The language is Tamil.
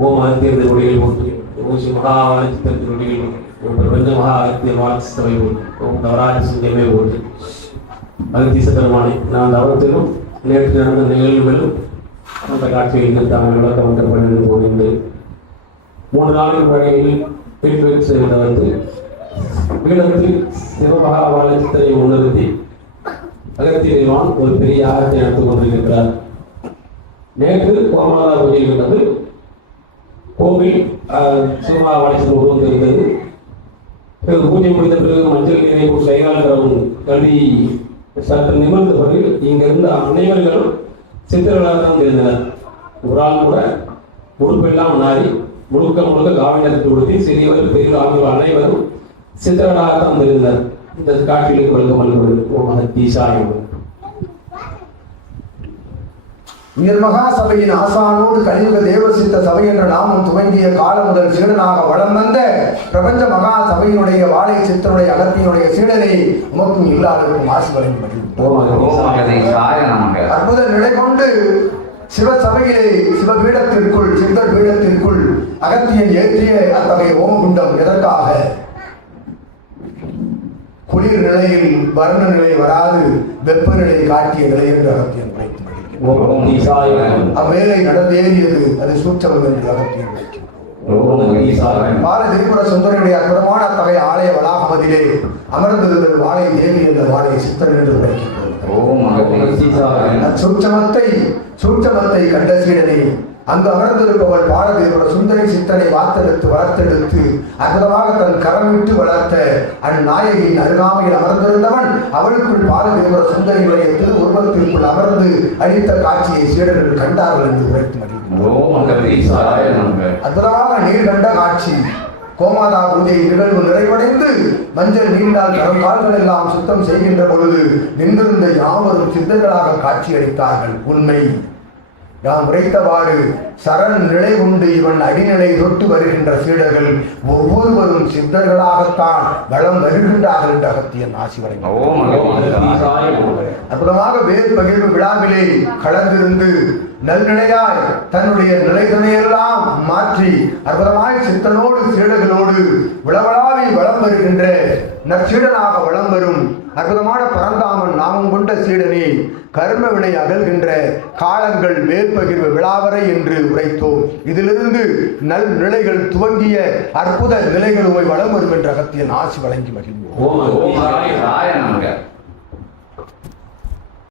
ஓம் அகத்தியர் திருவடிகள் போற்றி. ஓசி மகாவாணி சித்தர் திருவடிகள் ஓம் பிரபஞ்ச மகா அகத்தியர் வாழ்க்கை போற்றி. ஓம் நவராஜ சுந்தரமே போற்றி. அகத்தீச பெருமானை நான் தவத்திலும் நேற்று நடந்த நிகழ்வுகளும் அந்த காட்சியில் தாங்கள் விளக்க வந்தப்பட்டு போகின்றேன். 3 நாளுக்கு வகையில் வீட்டு செய்தவர்ந்து பீடத்தில் சிவமகாவாணி சித்தரை முன்னிறுத்தி அகத்தியவான் ஒரு பெரிய யாகத்தை நடத்திக் கொண்டிருக்கிறார். நேற்று கோமாதா பூஜை இருந்தது. கோவில் சிவமகாவாணேஸ்வரர் உருவம் இருந்தது. பிறகு பூஜை முடிந்த பிறகு மஞ்சள் நீரை கைகாலம் கல்வி சற்று நிமிர்ந்த பிறகு இங்கிருந்த அனைவர்களும் சித்தர்களாக தான் இருந்தனர். ஒரு ஆள் கூட உடுப்பெல்லாம் நாரி முழுக்க காவியத்தை உடுத்தி சிறியவர்கள் பெரிய ஆகியோர் அனைவரும் சித்தர்களாக தான் இருந்தனர். இந்த காட்சிகளுக்கு வழங்கப்படுகிறது. ஓம் அகத்தீசாய. உயர்மகா சபையின் ஆசானோடு கலியுக தேவசித்த சபை என்ற நாமம் துவங்கிய காலம் முதல் சீடனாக வளம் வந்த பிரபஞ்ச மகா சபையினுடைய வாழை சித்தனுடைய அகத்தினுடைய சீடனை உமக்கும் இல்லாதவருக்கும் ஆசி வழங்கி அற்புத நிலை கொண்டு சிவசபையிலே சிவபீடத்திற்குள் சித்தர் பீடத்திற்குள் அகத்தியன் ஏற்றிய அத்தகைய ஓமகுண்டம் எதற்காக? குளிர் நிலையில் வர்ண நிலை வராது வெப்பநிலை காட்டிய நிலை என்று அகத்தியன் உரைத்து அவ்வேளை நடந்தேறியது அது சூட்சமம் என்று அகத்தியன் வாழை திரிபுர சுந்தரனுடைய அற்புதமான அத்தகைய ஆலய வளாகமதிலே அமர்ந்திருந்தது வாழை தேவி என்ற வாழை சித்தர் என்று உரைக்கின்றது. சூட்சமத்தை கண்ட சீடனை அங்கு அமர்ந்திருப்பவள் பாரதியோட சுந்தரி சித்தனை வளர்த்தெடுத்து அற்புதமாக தன் கரமிட்டு வளர்த்த அந்நாயகியின் அருகாமையில் அமர்ந்திருந்தவன் அவளுக்குள் பாரதியோட சுந்தரியுடைய திரு உருவத்திற்குள் அமர்ந்து அளித்த காட்சியை சீடர்கள் கண்டார்கள் என்று உரைத்து அற்புதமாக நீர் கண்ட காட்சி. கோமாதா பூஜை நிகழ்வு நிறைவடைந்து மஞ்சள் நீண்டால் கால்கள் எல்லாம் சுத்தம் செய்கின்ற பொழுது நின்றிருந்த யாவரும் சித்தர்களாக காட்சி அளித்தார்கள். உண்மை நாம் உரைத்தவாறு சரண் நிலை கொண்டு இவன் அடிநிலை தொட்டு வருகின்ற சீடர்கள் ஒவ்வொருவரும் சித்தர்களாகத்தான் வளம் வருகின்றார்கள் என்று அகத்தியன் ஆசி வழங்கினார். அற்புதமாக வேர் பகிர்வு விழாவிலே கலந்திருந்து நல்நிலையாய் தன்னுடைய நிலைதனையெல்லாம் மாற்றி அற்புதமாய் சித்தனோடு சீடர்களோடு விளவலாவி வளம் வருகின்ற நற்சீடனாக வளம் வரும் அற்புதமான பரந்தாமன் நாமம் கொண்ட சீடனே கர்ம வினை அகல்கின்ற காலங்கள் வேற்பகிர்வு விழாவரை என்று உரைத்தோம். இதிலிருந்து நல் நிலைகள் துவங்கிய அற்புத நிலைகள் வளம் வரும் என்ற அகத்தியன் ஆசி வழங்கி மகிழ்வோம்.